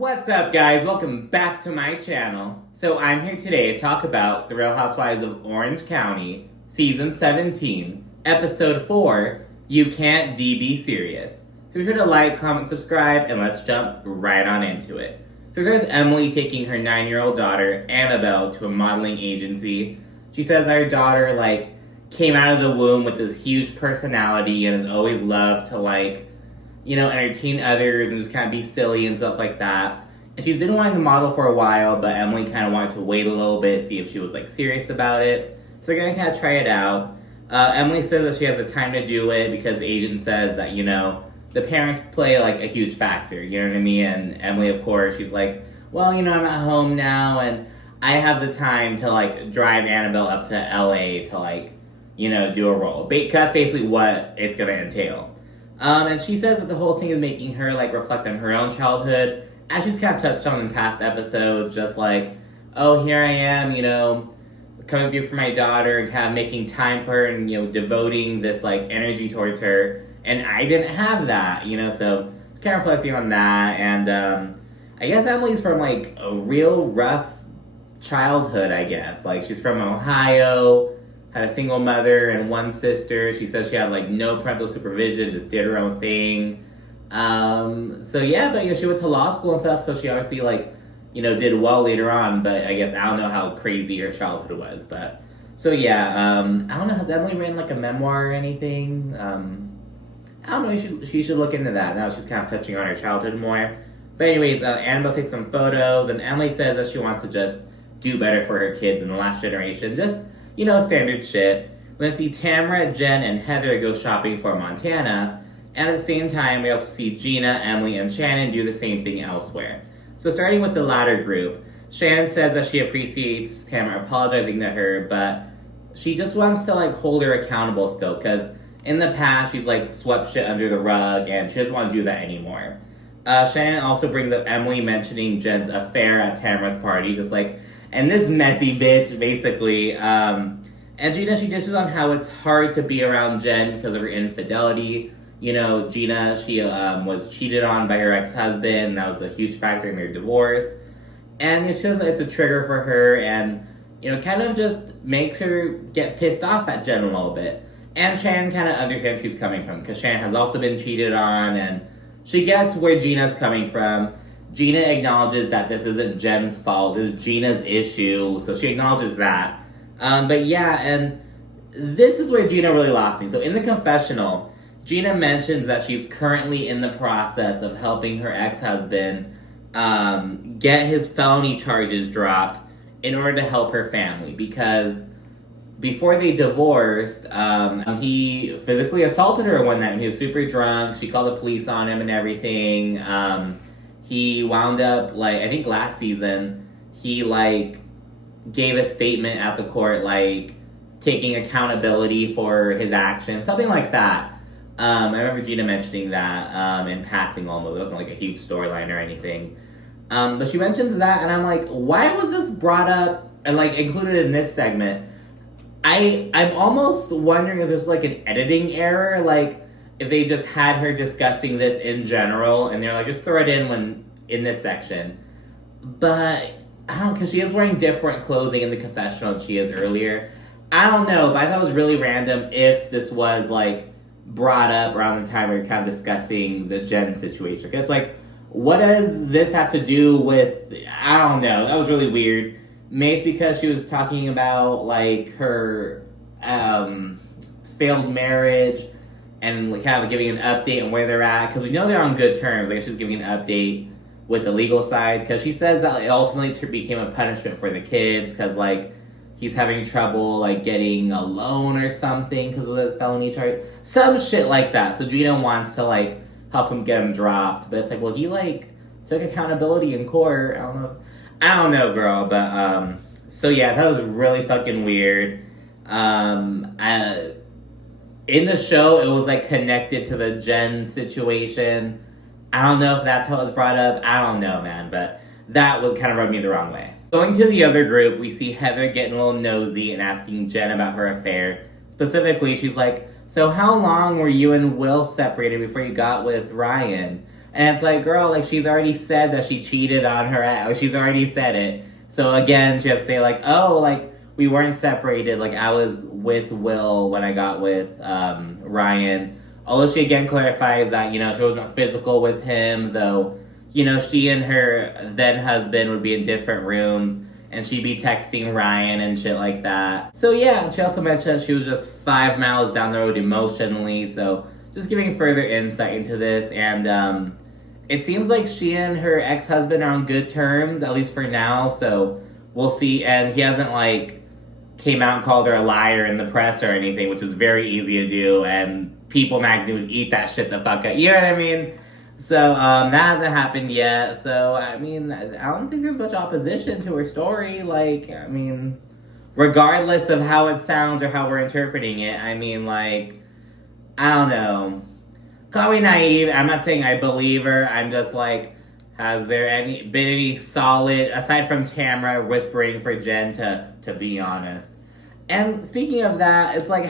What's up, guys? Welcome back to my channel. So I'm here today to talk about The Real Housewives of Orange County, Season 17, Episode 4, You Can't be Serious. So be sure to like, comment, subscribe, and let's jump right on into it. So we start with Emily taking her 9-year-old daughter, Annabelle, to a modeling agency. She says her daughter, came out of the womb with this huge personality and has always loved to, entertain others and just kind of be silly and stuff like that. And she's been wanting to model for a while, but Emily kind of wanted to wait a little bit, see if she was serious about it. So they're gonna kind of try it out. Emily says that she has the time to do it because the agent says that, the parents play a huge factor, you know what I mean? And Emily, of course, she's like, well, I'm at home now and I have the time to drive Annabelle up to LA to do a role. That's basically what it's gonna entail. And she says that the whole thing is making her, reflect on her own childhood, as she's kind of touched on in past episodes, just oh, here I am, coming through for my daughter and kind of making time for her and, devoting this, energy towards her, and I didn't have that, so it's kind of reflecting on that, and, I guess Emily's from, a real rough childhood, I guess. She's from Ohio, had a single mother and one sister. She says she had no parental supervision, just did her own thing. But she went to law school and stuff, so she obviously did well later on, but I guess I don't know how crazy her childhood was. But I don't know, has Emily written a memoir or anything? I don't know, she should look into that. Now she's kind of touching on her childhood more. But anyways, Annabelle takes some photos, and Emily says that she wants to just do better for her kids in the last generation. Just standard shit. We then see Tamara, Jen, and Heather go shopping for Montana. And at the same time, we also see Gina, Emily, and Shannon do the same thing elsewhere. So starting with the latter group, Shannon says that she appreciates Tamara apologizing to her, but she just wants to hold her accountable still, because in the past she's swept shit under the rug and she doesn't want to do that anymore. Shannon also brings up Emily mentioning Jen's affair at Tamara's party, just and this messy bitch, basically. And Gina, she dishes on how it's hard to be around Jen because of her infidelity. Gina, she was cheated on by her ex-husband. That was a huge factor in their divorce. And it shows that it's a trigger for her and, kind of just makes her get pissed off at Jen a little bit. And Shannon kind of understands where she's coming from because Shannon has also been cheated on and she gets where Gina's coming from. Gina acknowledges that this isn't Jen's fault, this is Gina's issue, so she acknowledges that. And this is where Gina really lost me. So in the confessional, Gina mentions that she's currently in the process of helping her ex-husband get his felony charges dropped in order to help her family, because before they divorced, he physically assaulted her one night when he was super drunk. She called the police on him and everything. He wound up, I think last season, he, gave a statement at the court, taking accountability for his actions, something like that. I remember Gina mentioning that in passing almost. It wasn't, a huge storyline or anything. But she mentions that, and I'm why was this brought up and, included in this segment? I'm almost wondering if there's, an editing error, if they just had her discussing this in general, and they're just throw it in this section. But, I don't know, because she is wearing different clothing in the confessional than she is earlier. I don't know, but I thought it was really random if this was, brought up around the time we were kind of discussing the Jen situation. It's what does this have to do with, I don't know, that was really weird. Maybe it's because she was talking about, her failed marriage, and kind of giving an update on where they're at, because we know they're on good terms. She's giving an update with the legal side, because she says that it ultimately became a punishment for the kids, because he's having trouble getting a loan or something because of the felony charge, some shit like that. So Gina wants to help him get him dropped, but it's well, he took accountability in court. I don't know, girl, but that was really fucking weird. In the show, it was connected to the Jen situation. I don't know if that's how it was brought up. I don't know, man, but that would kind of rub me the wrong way. Going to the other group, we see Heather getting a little nosy and asking Jen about her affair. Specifically, she's so how long were you and Will separated before you got with Ryan? And it's like, girl, like, she's already said that she cheated on her ex. She's already said it. So again, just say like, oh, like, we weren't separated. Like, I was with Will when I got with Ryan. Although she again clarifies that, she wasn't physical with him, though, she and her then husband would be in different rooms, and she'd be texting Ryan and shit like that. So yeah, she also mentioned she was just 5 miles down the road emotionally, so just giving further insight into this. And it seems like she and her ex-husband are on good terms, at least for now, so we'll see. And he hasn't, like, came out and called her a liar in the press or anything, which is very easy to do, and People magazine would eat that shit the fuck up. You know what I mean? So, that hasn't happened yet. So, I mean, I don't think there's much opposition to her story. Like, I mean, regardless of how it sounds or how we're interpreting it, I mean, like, I don't know. Call me naive. I'm not saying I believe her. I'm just like, has there been any solid, aside from Tamara whispering for Jen to be honest? And speaking of that, it's like,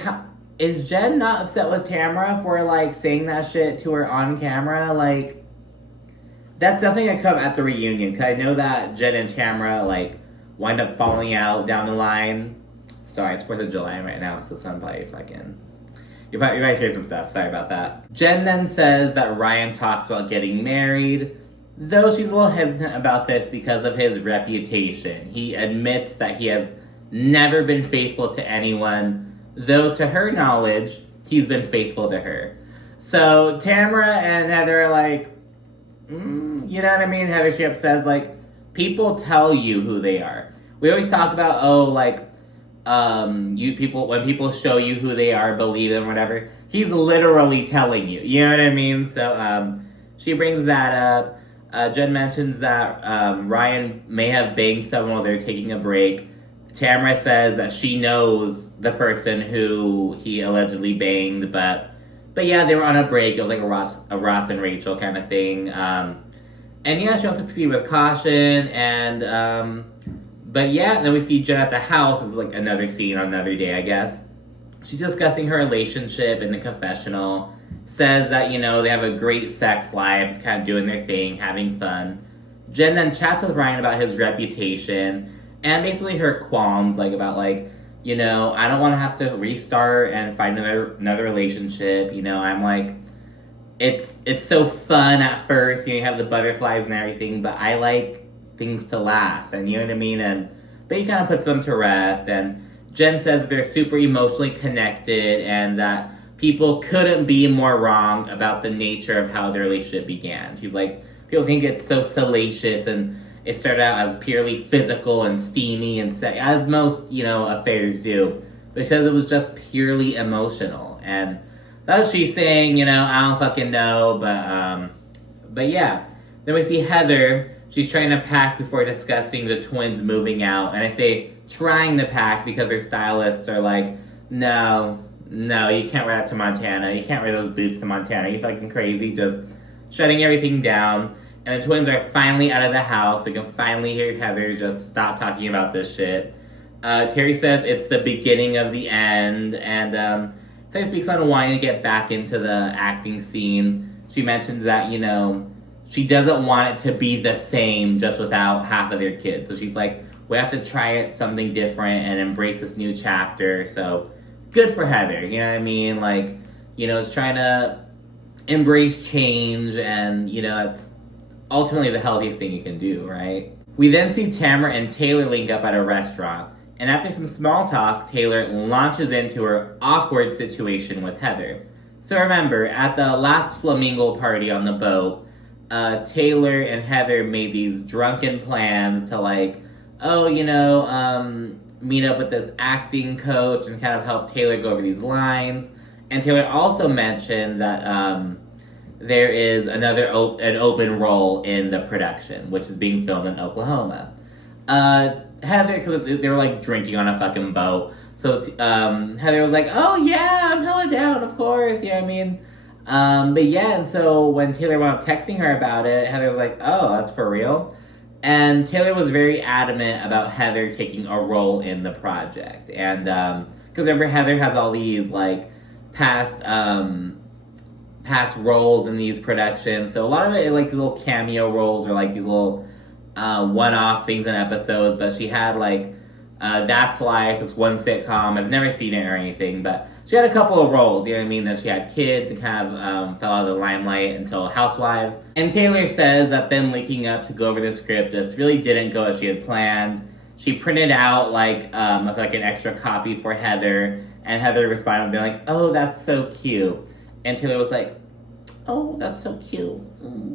is Jen not upset with Tamara for, like, saying that shit to her on camera? Like, that's something that come at the reunion, because I know that Jen and Tamara, like, wind up falling out down the line. Sorry, it's 4th of July right now, so somebody fucking... You might hear some stuff. Sorry about that. Jen then says that Ryan talks about getting married, though she's a little hesitant about this because of his reputation. He admits that he has never been faithful to anyone, though to her knowledge, he's been faithful to her. So Tamara and Heather are like, you know what I mean? Heather Ship says, like, people tell you who they are. We always talk about, when people show you who they are, believe them, whatever. He's literally telling you. You know what I mean? So she brings that up. Jen mentions that Ryan may have banged someone while they're taking a break. Tamara says that she knows the person who he allegedly banged, but yeah, they were on a break. It was like a Ross and Rachel kind of thing. And yeah, she wants to proceed with caution, and but yeah, then we see Jen at the house. This is like another scene on another day, I guess. She's discussing her relationship in the confessional. Says that, they have a great sex lives, kind of doing their thing, having fun. Jen then chats with Ryan about his reputation, and basically her qualms, like, about, like, I don't want to have to restart and find another relationship. I'm like, it's so fun at first, you have the butterflies and everything, but I like things to last, and you know what I mean? But he kind of puts them to rest, and Jen says they're super emotionally connected, and that people couldn't be more wrong about the nature of how their relationship began. She's like, people think it's so salacious, and it started out as purely physical and steamy and as most, affairs do. But she says it was just purely emotional. And that's what she's saying, I don't fucking know. But yeah. Then we see Heather. She's trying to pack before discussing the twins moving out. And I say trying to pack because her stylists are like, no, you can't wear that to Montana. You can't wear those boots to Montana. You fucking crazy. Just shutting everything down. And the twins are finally out of the house. We can finally hear Heather just stop talking about this shit. Terry says it's the beginning of the end. And Heather speaks on wanting to get back into the acting scene. She mentions that, she doesn't want it to be the same just without half of their kids. So she's like, we have to try it something different and embrace this new chapter. So good for Heather. You know what I mean? Like, it's trying to embrace change, and, it's ultimately the healthiest thing you can do, right? We then see Tamara and Taylor link up at a restaurant, and after some small talk, Taylor launches into her awkward situation with Heather. So remember, at the last Flamingo party on the boat, Taylor and Heather made these drunken plans to, like, meet up with this acting coach and kind of help Taylor go over these lines. And Taylor also mentioned that there is an open role in the production, which is being filmed in Oklahoma. Heather, because they were, like, drinking on a fucking boat, so Heather was like, oh yeah, I'm hella down, of course, you know what I mean? But yeah, and so when Taylor wound up texting her about it, Heather was like, oh, that's for real? And Taylor was very adamant about Heather taking a role in the project. And, because remember, Heather has all these, like, past, past roles in these productions. So a lot of it, like, these little cameo roles or, like, these little one-off things in episodes. But she had, like, That's Life, this one sitcom. I've never seen it or anything, but she had a couple of roles, you know what I mean? Then she had kids and kind of fell out of the limelight until Housewives. And Taylor says that them leaking up to go over the script just really didn't go as she had planned. She printed out, like an extra copy for Heather, and Heather responded being like, "Oh, that's so cute." And Taylor was like, "Oh, that's so cute."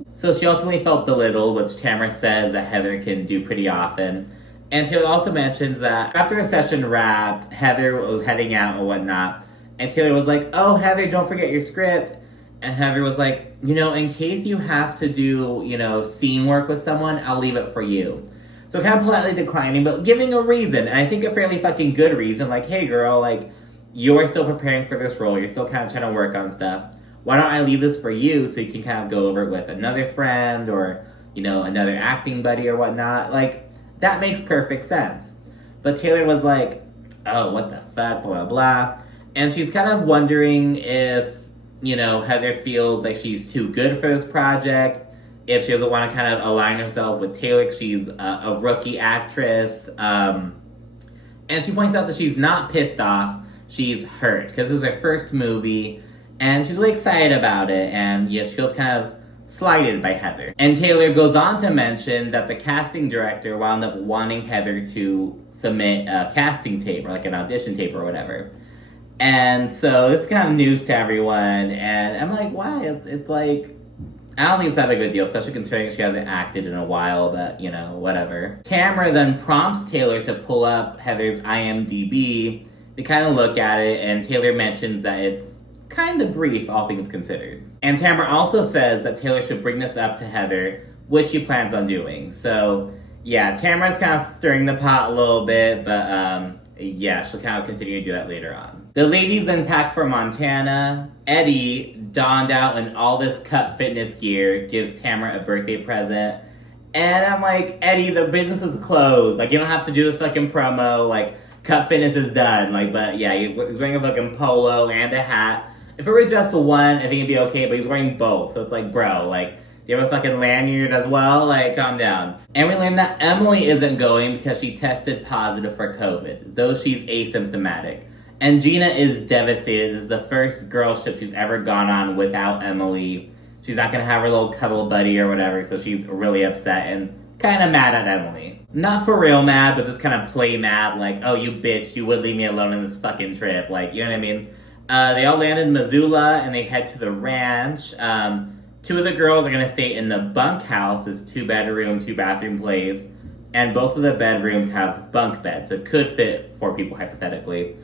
So she ultimately felt belittled, which Tamara says that Heather can do pretty often. And Taylor also mentions that after the session wrapped, Heather was heading out and whatnot. And Taylor was like, "Oh, Heather, don't forget your script." And Heather was like, "In case you have to do, scene work with someone, I'll leave it for you." So kind of politely declining, but giving a reason. And I think a fairly fucking good reason. Like, "Hey, girl, like, you're still preparing for this role. You're still kind of trying to work on stuff. Why don't I leave this for you so you can kind of go over it with another friend or, another acting buddy or whatnot?" Like, that makes perfect sense. But Taylor was like, "Oh, what the fuck, blah, blah." And she's kind of wondering if, Heather feels like she's too good for this project, if she doesn't want to kind of align herself with Taylor, 'cause she's a rookie actress. And she points out that she's not pissed off, she's hurt, because this is her first movie, and she's really excited about it, and she feels kind of slighted by Heather. And Taylor goes on to mention that the casting director wound up wanting Heather to submit a casting tape, or like an audition tape or whatever. And so this is kind of news to everyone, and I'm like, why? It's like, I don't think it's that big of a deal, especially considering she hasn't acted in a while, but, whatever. Tamara then prompts Taylor to pull up Heather's IMDb. They kind of look at it, and Taylor mentions that it's kind of brief, all things considered. And Tamara also says that Taylor should bring this up to Heather, which she plans on doing. So, Tamara's kind of stirring the pot a little bit, but, she'll kind of continue to do that later on. The ladies then pack for Montana. Eddie, donned out in all this cut fitness gear, gives Tamara a birthday present. And I'm like, "Eddie, the business is closed. Like, you don't have to do this fucking promo. Like, cut fitness is done." Like, but he's wearing a fucking polo and a hat. If it were just one, I think it'd be okay, but he's wearing both. So it's like, bro, like, do you have a fucking lanyard as well? Like, calm down. And we learned that Emily isn't going because she tested positive for COVID, though she's asymptomatic. And Gina is devastated. This is the first girl trip she's ever gone on without Emily. She's not going to have her little cuddle buddy or whatever, so she's really upset and kind of mad at Emily. Not for real mad, but just kind of play mad, like, "Oh, you bitch, you would leave me alone in this fucking trip." Like, you know what I mean? They all land in Missoula, and they head to the ranch. Two of the girls are going to stay in the bunkhouse, this 2-bedroom, 2-bathroom place. And both of the bedrooms have bunk beds, so it could fit 4 people, hypothetically.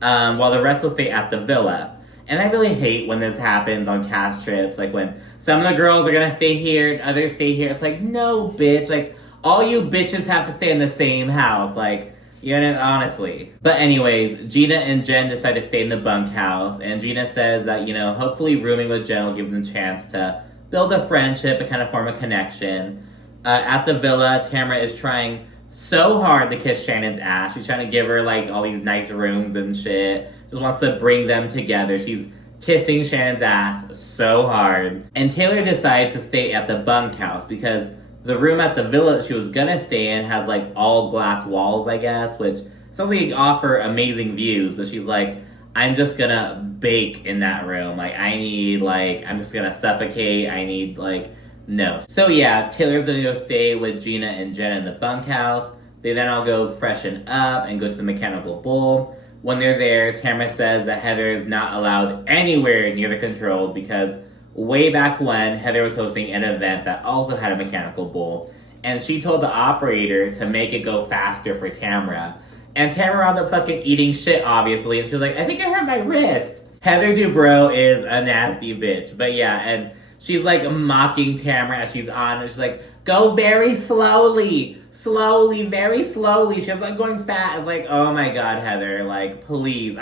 While the rest will stay at the villa. And I really hate when this happens on cast trips, like when some of the girls are going to stay here and others stay here. It's like, no, bitch. Like, all you bitches have to stay in the same house. Like, honestly. But anyways, Gina and Jen decide to stay in the bunkhouse. And Gina says that, hopefully rooming with Jen will give them a chance to build a friendship and kind of form a connection. At the villa, Tamara is trying so hard to kiss Shannon's ass. She's trying to give her, like, all these nice rooms and shit. Just wants to bring them together. She's kissing Shannon's ass so hard. And Taylor decides to stay at the bunkhouse because the room at the villa that she was gonna stay in has, like, all glass walls, I guess, which sounds like it offer amazing views, but she's like, "I'm just gonna bake in that room. Like, I'm just gonna suffocate. No." So Taylor's gonna go stay with Gina and Jen in the bunkhouse. They then all go freshen up and go to the mechanical bull. When they're there, Tamara says that Heather is not allowed anywhere near the controls because way back when, Heather was hosting an event that also had a mechanical bull, and she told the operator to make it go faster for Tamara. And Tamara wound up fucking eating shit, obviously, and she was like, "I think I hurt my wrist." Heather Dubrow is a nasty bitch, but and she's like mocking Tamara as she's on, and she's like, "Go very slowly, very slowly." She's like going fast. It's like, oh my god, Heather, like, please.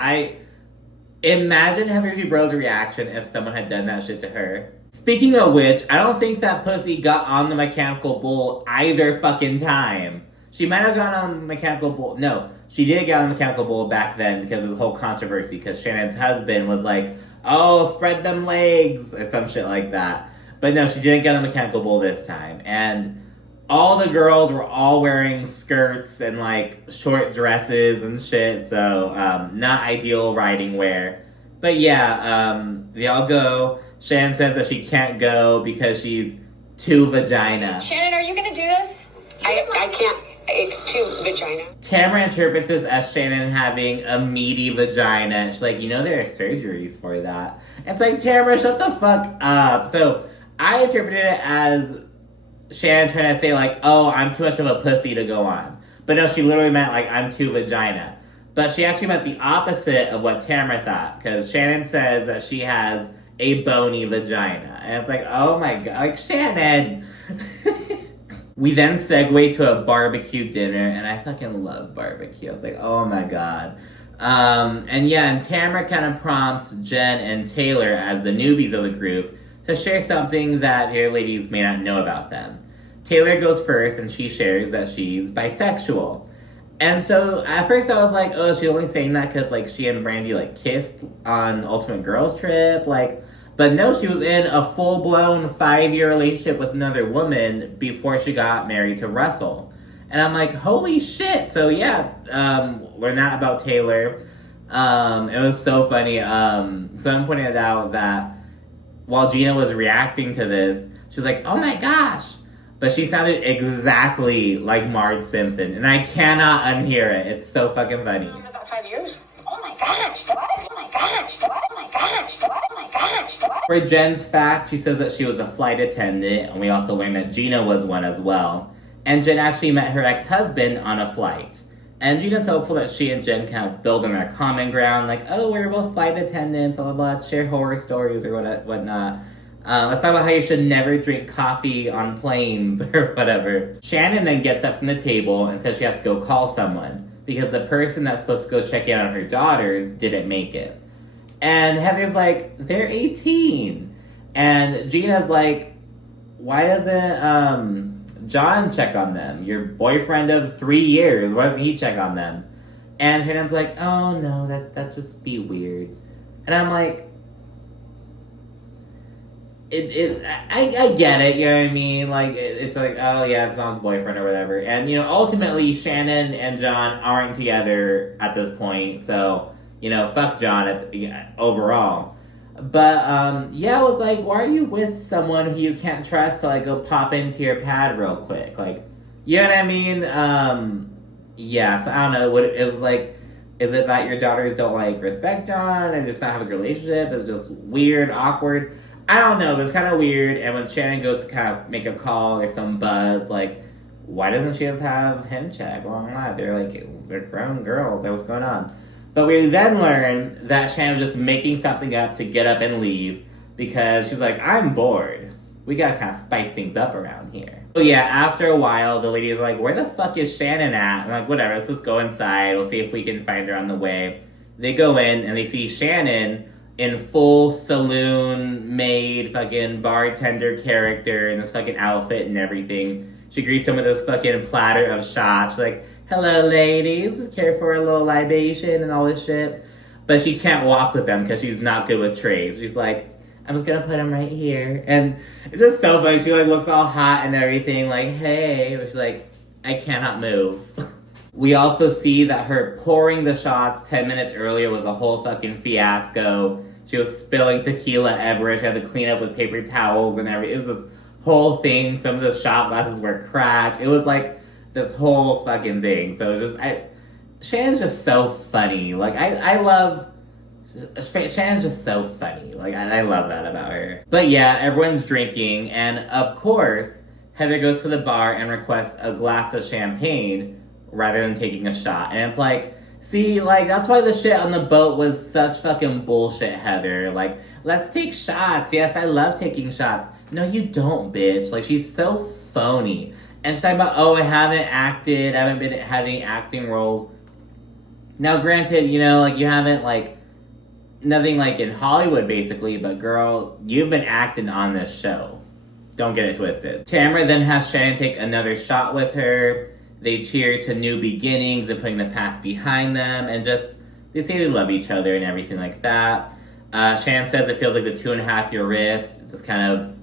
Imagine Heather Dubrow's reaction if someone had done that shit to her. Speaking of which, I don't think that pussy got on the mechanical bull either fucking time. She might have gone on the mechanical bull. No, she did get on the mechanical bull back then because there was a whole controversy because Shannon's husband was like, oh, spread them legs, or some shit like that. But no, she didn't get a mechanical bull this time. And all the girls were all wearing skirts and like short dresses and shit, so not ideal riding wear. But yeah, they all go. Shannon says that she can't go because she's too vagina. Shannon, are you gonna do this? I can't. It's too vagina. Tamara interprets this as Shannon having a meaty vagina. She's like, you know, there are surgeries for that. It's like, Tamara, shut the fuck up. So I interpreted it as Shannon trying to say like, oh, I'm too much of a pussy to go on. But no, she literally meant like, I'm too vagina. But she actually meant the opposite of what Tamara thought. Because Shannon says that she has a bony vagina. And it's like, oh my god, like, Shannon. We then segue to a barbecue dinner, and I fucking love barbecue. I was like, oh my god. And Tamara kind of prompts Jen and Taylor as the newbies of the group to share something that the other ladies may not know about them. Taylor goes first, and she shares that she's bisexual. And so at first I was like, oh, she's only saying that because like she and Brandy like kissed on Ultimate Girls Trip, like. But no, she was in a full-blown 5-year relationship with another woman before she got married to Russell. And I'm like, holy shit. So yeah, learned that about Taylor. It was so funny. Someone pointed out that while Gina was reacting to this, she was like, oh my gosh. But she sounded exactly like Marge Simpson. And I cannot unhear it. It's so fucking funny. About 5 years? Oh my gosh, what? Oh my gosh, what? Oh my gosh, what? Oh my gosh, what? For Jen's fact, she says that she was a flight attendant, and we also learned that Gina was one as well. And Jen actually met her ex-husband on a flight. And Gina's hopeful that she and Jen kind of build on their common ground, like, oh, we're both flight attendants, blah, blah, blah, share horror stories or whatnot. Let's talk about how you should never drink coffee on planes or whatever. Shannon then gets up from the table and says she has to go call someone because the person that's supposed to go check in on her daughters didn't make it. And Heather's like, they're 18. And Gina's like, why doesn't John check on them? Your boyfriend of 3 years, why doesn't he check on them? And Shannon's like, oh no, that'd just be weird. And I'm like, I get it, you know what I mean? Like, it's like, oh yeah, it's mom's boyfriend or whatever. And, you know, ultimately, Shannon and John aren't together at this point, so, you know, fuck John overall. But, I was like, why are you with someone who you can't trust to, like, go pop into your pad real quick? Like, you know what I mean? So I don't know, it was like, is it that your daughters don't, like, respect John and just not have a good relationship? It's just weird, awkward? I don't know, but it's kind of weird. And when Shannon goes to kind of make a call or some buzz, like, why doesn't she just have him check? Well, they're grown girls. What's going on? But we then learn that Shannon's just making something up to get up and leave because she's like, I'm bored. We gotta kind of spice things up around here. So yeah, after a while, the ladies are like, where the fuck is Shannon at? I'm like, whatever, let's just go inside. We'll see if we can find her on the way. They go in and they see Shannon in full saloon-made fucking bartender character in this fucking outfit and everything. She greets them with this fucking platter of shots. She's like, hello, ladies. Care for a little libation and all this shit. But she can't walk with them because she's not good with trays. She's like, I'm just gonna put them right here. And it's just so funny. She like looks all hot and everything, like, hey. But she's like, I cannot move. We also see that her pouring the shots 10 minutes earlier was a whole fucking fiasco. She was spilling tequila everywhere. She had to clean up with paper towels and everything. It was this whole thing. Some of the shot glasses were cracked. It was like this whole fucking thing. So it was just, Shannon's just so funny. Like, I love, Shannon's just so funny. Like, I love that about her. But yeah, everyone's drinking. And of course, Heather goes to the bar and requests a glass of champagne rather than taking a shot. And it's like, see, like, that's why the shit on the boat was such fucking bullshit, Heather. Like, let's take shots. Yes, I love taking shots. No, you don't, bitch. Like, she's so phony. And she's talking about, oh, I haven't acted. I haven't been having any acting roles. Now, granted, you know, like, you haven't, like, nothing, like, in Hollywood, basically. But, girl, you've been acting on this show. Don't get it twisted. Tamara then has Shannon take another shot with her. They cheer to new beginnings and putting the past behind them. And just, they say they love each other and everything like that. Shan says it feels like the 2.5-year rift just kind of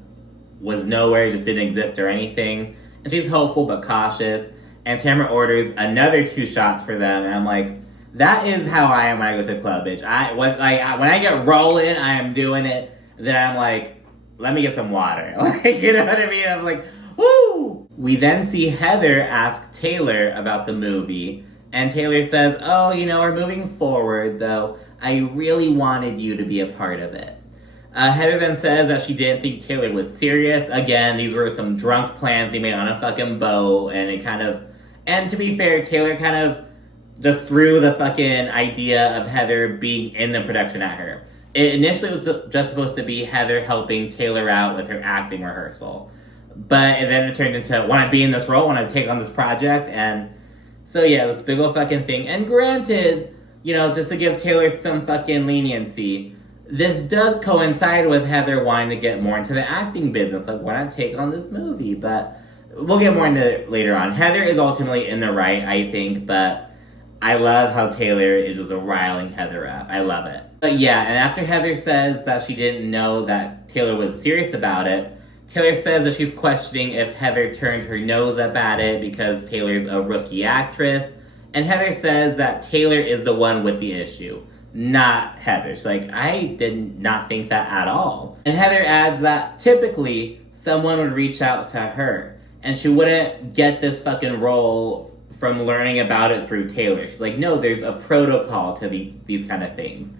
was nowhere, just didn't exist or anything. And she's hopeful but cautious. And Tamara orders another 2 shots for them. And I'm like, that is how I am when I go to the club, bitch. When I get rolling, I am doing it. Then I'm like, let me get some water. Like, you know what I mean? I'm like, woo! We then see Heather ask Taylor about the movie. And Taylor says, oh, you know, we're moving forward, though. I really wanted you to be a part of it. Heather then says that she didn't think Taylor was serious. Again, these were some drunk plans they made on a fucking boat. And to be fair, Taylor kind of just threw the fucking idea of Heather being in the production at her. It initially was just supposed to be Heather helping Taylor out with her acting rehearsal. But then it turned into, want to be in this role, want to take on this project. And so yeah, this big old fucking thing. And granted, you know, just to give Taylor some fucking leniency, this does coincide with Heather wanting to get more into the acting business. Like, why not take on this movie? But we'll get more into it later on. Heather is ultimately in the right, I think, but I love how Taylor is just riling Heather up. I love it. But yeah, and after Heather says that she didn't know that Taylor was serious about it, Taylor says that she's questioning if Heather turned her nose up at it because Taylor's a rookie actress. And Heather says that Taylor is the one with the issue, not Heather. She's like, I did not think that at all. And Heather adds that typically someone would reach out to her and she wouldn't get this fucking role from learning about it through Taylor. She's like, no, there's a protocol to these kind of things.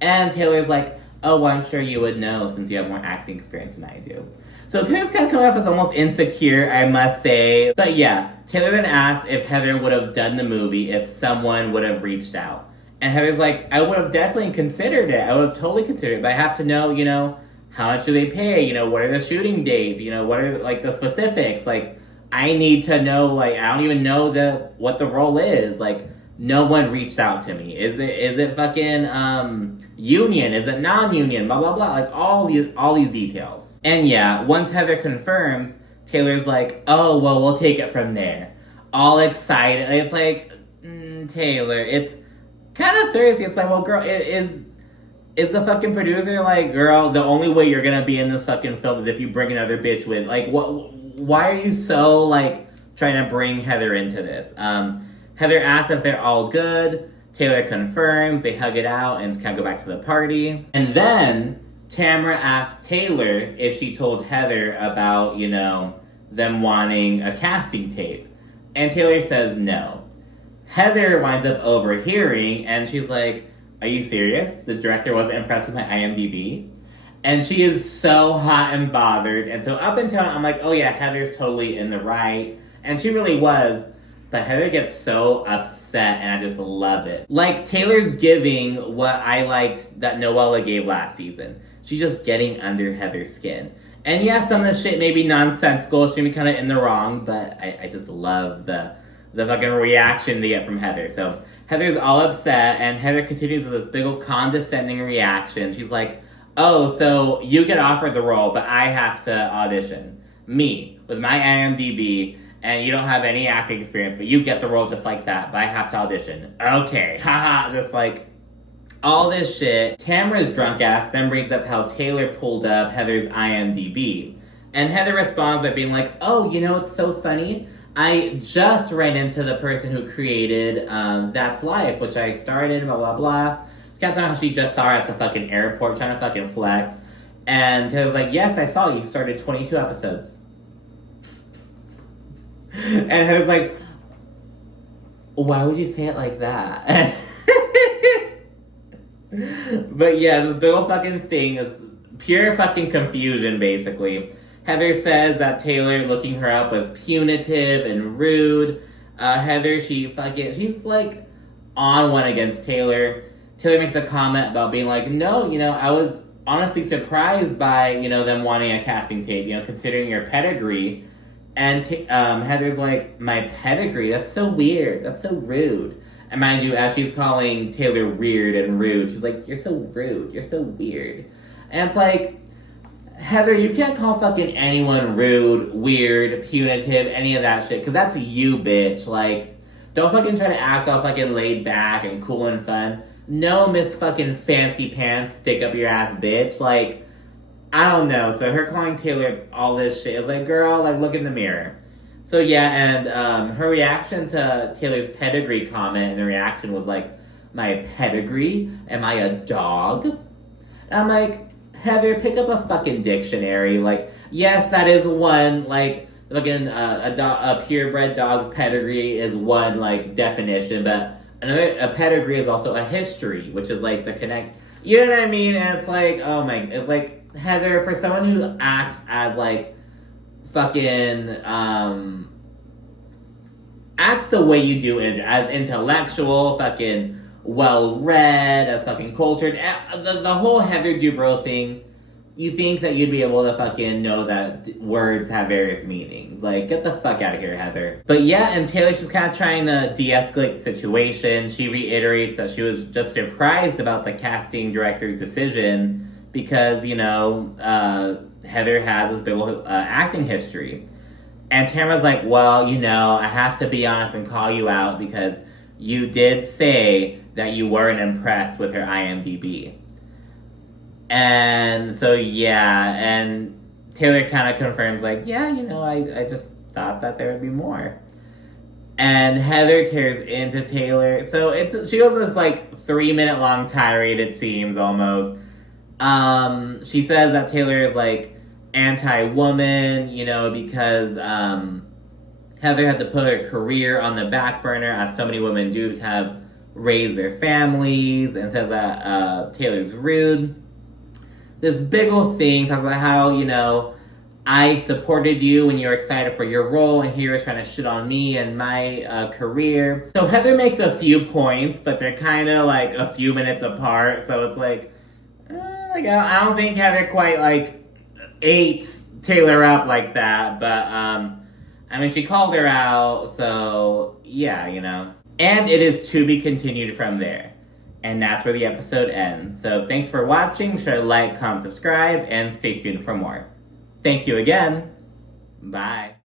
And Taylor's like, oh, well, I'm sure you would know since you have more acting experience than I do. So Taylor's kind of coming off as almost insecure, I must say. But yeah, Taylor then asks if Heather would have done the movie if someone would have reached out. And Heather's like, I would have definitely considered it. I would have totally considered it. But I have to know, you know, how much do they pay? You know, what are the shooting dates? You know, what are, like, the specifics? Like, I need to know, like, I don't even know what the role is. Like, no one reached out to me. Is it fucking union? Is it non-union? Blah blah blah. Like all these details. And yeah, once Heather confirms, Taylor's like, oh well, we'll take it from there. All excited. It's like, Taylor. It's kind of thirsty. It's like, well, girl, is the fucking producer like, girl, the only way you're gonna be in this fucking film is if you bring another bitch with. Like, what? Why are you so like trying to bring Heather into this? Heather asks if they're all good. Taylor confirms. They hug it out and kind of go back to the party. And then Tamara asks Taylor if she told Heather about, you know, them wanting a casting tape. And Taylor says no. Heather winds up overhearing and she's like, are you serious? The director wasn't impressed with my IMDb? And she is so hot and bothered. And so up until I'm like, oh yeah, Heather's totally in the right. And she really was. But Heather gets so upset, and I just love it. Like, Taylor's giving what I liked that Noella gave last season. She's just getting under Heather's skin. And yeah, some of this shit may be nonsensical. She may be kind of in the wrong, but I just love the fucking reaction they get from Heather. So Heather's all upset, and Heather continues with this big old condescending reaction. She's like, oh, so you get offered the role, but I have to audition. Me, with my IMDb, and you don't have any acting experience, but you get the role just like that, but I have to audition. Okay, haha, just like all this shit. Tamara's drunk ass then brings up how Taylor pulled up Heather's IMDb. And Heather responds by being like, oh, you know, it's so funny. I just ran into the person who created That's Life, which I starred in, blah, blah, blah. She got to know how she just saw her at the fucking airport trying to fucking flex. And Taylor's like, yes, I saw you started 22 episodes. And Heather's like, why would you say it like that? But yeah, this big old fucking thing is pure fucking confusion, basically. Heather says that Taylor looking her up was punitive and rude. Heather, she's like on one against Taylor. Taylor makes a comment about being like, no, you know, I was honestly surprised by, you know, them wanting a casting tape, you know, considering your pedigree. And Heather's like, my pedigree? That's so weird. That's so rude. And mind you, as she's calling Taylor weird and rude, she's like, you're so rude. You're so weird. And it's like, Heather, you can't call fucking anyone rude, weird, punitive, any of that shit. Because that's you, bitch. Like, Don't fucking try to act all fucking laid back and cool and fun. No, Miss fucking fancy pants, stick up your ass bitch. Like, I don't know. So her calling Taylor all this shit is like, girl, like, look in the mirror. So yeah, and her reaction to Taylor's pedigree comment, and the reaction was like, my pedigree? Am I a dog? And I'm like, Heather, pick up a fucking dictionary. Like, yes, that is one, like, fucking a purebred dog's pedigree is one, like, definition, but a pedigree is also a history, which is like the connect. You know what I mean? And it's like, oh my, it's like, Heather, for someone who acts as like fucking acts the way you do, as intellectual, fucking well read, as fucking cultured, the whole Heather Dubrow thing. You think that you'd be able to fucking know that words have various meanings. Like, get the fuck out of here, Heather. But yeah, and Taylor's just kind of trying to de-escalate the situation. She reiterates that she was just surprised about the casting director's decision because, you know, Heather has this big old acting history. And Tamara's like, well, you know, I have to be honest and call you out because you did say that you weren't impressed with her IMDb. And so, yeah, and Taylor kind of confirms, like, yeah, you know, I just thought that there would be more. And Heather tears into Taylor. So she goes this, like, 3-minute long tirade, it seems, almost. She says that Taylor is, like, anti-woman, you know, because Heather had to put her career on the back burner, as so many women do, to kind of raise their families, and says that Taylor's rude. This big old thing talks about how, you know, I supported you when you were excited for your role, and here you're trying to shit on me and my career. So Heather makes a few points, but they're kind of like a few minutes apart. So it's like I don't think Heather quite like ate Taylor up like that. But I mean, she called her out, so yeah, you know. And it is to be continued from there. And that's where the episode ends. So thanks for watching. Be sure to like, comment, subscribe, and stay tuned for more. Thank you again. Bye.